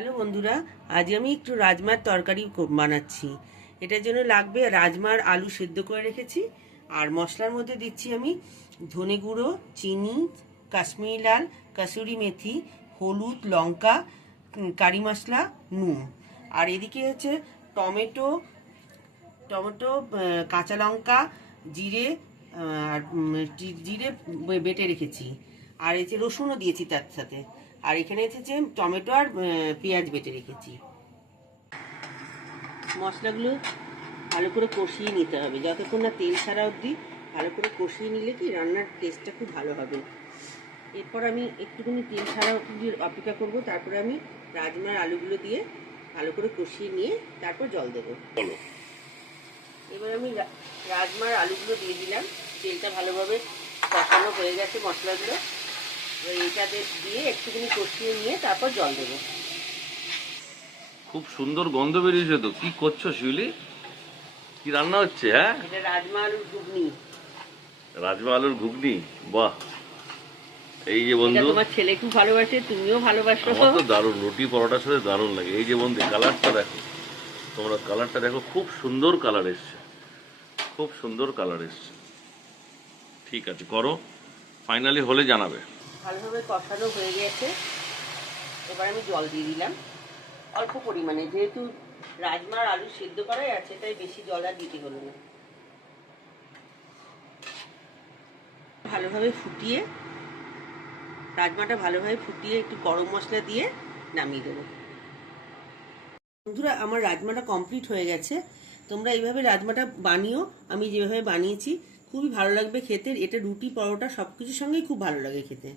Hello বন্ধুরা, আজ আমি একটু রাজমার তরকারি বানাচ্ছি। এটার জন্য লাগবে রাজমার আলু সেদ্ধ করে রেখেছি, আর মশলার মধ্যে দিচ্ছি আমি ধনে গুঁড়ো, চিনি, কাশ্মীরি লাল, কাসুরি মেথি, হলুদ, লঙ্কা কারি মশলা, নুন। আর এদিকে হচ্ছে টমেটো টমেটো কাঁচা লঙ্কা, জিরে আর জিরে বেটে রেখেছি। আর এই যে রসুনও দিয়েছি তার সাথে। আর এখানে এসেছে টমেটো আর পেঁয়াজ বেটে রেখেছি। মশলাগুলো ভালো করে কষিয়ে নিতে হবে। যতক্ষণ না তেল ছাড়া অবধি ভালো করে কষিয়ে নিলে কি রান্নার টেস্টটা খুব ভালো হবে। এরপর আমি একটুখানি তেল ছাড়া অবধি অপেক্ষা করব। তারপরে আমি রাজমার আলুগুলো দিয়ে ভালো করে কষিয়ে নিয়ে তারপর জল দেবো। এবার আমি রাজমার আলুগুলো দিয়ে দিলাম। তেলটা ভালোভাবে কষানো হয়ে গেছে মশলাগুলো। এইটাতে দিয়ে একটুখানি কষিয়ে নিয়ে তারপর জল দেবো। খুব সুন্দর গন্ধ বেরিয়েছে তো। কি করছ শিউলি? কি রান্না হচ্ছে হ্যাঁ? এটা রাজমা আলুর ঘুগনি। রাজমা আলুর ঘুগনি? বাহ। এই যে বন্ধু। তোমার ছেলে খুব ভালোবাসে তুমিও ভালোবাসো। আমার তো দারুণ রুটি পরোটার সাথে দারুণ লাগে। এই যে বন্ধু কালারটা দেখো। তোমরা কালারটা দেখো খুব সুন্দর কালার এসছে। খুব সুন্দর কালার এসছে। ঠিক আছে করো। ফাইনালি হলে জানাবে। ভালোভাবে কষানো হয়ে গেছে। এবার আমি জল দিয়ে দিলাম। অল্প পরিমাণে, যেহেতু রাজমার আলু সিদ্ধ করাই আছে, তাই বেশি জল আর দিতে হলো না। ভালোভাবে ফুটিয়ে, রাজমাটা ভালোভাবে ফুটিয়ে একটু গরম মশলা দিয়ে নামিয়ে দেবো। বন্ধুরা, আমার রাজমাটা কমপ্লিট হয়ে গেছে। তোমরা এইভাবে রাজমাটা বানিও। আমি যেভাবে বানিয়েছি খুবই ভালো লাগবে খেতে। এটা রুটি পরোটা সব কিছুর সঙ্গেই খুব ভালো লাগে খেতে।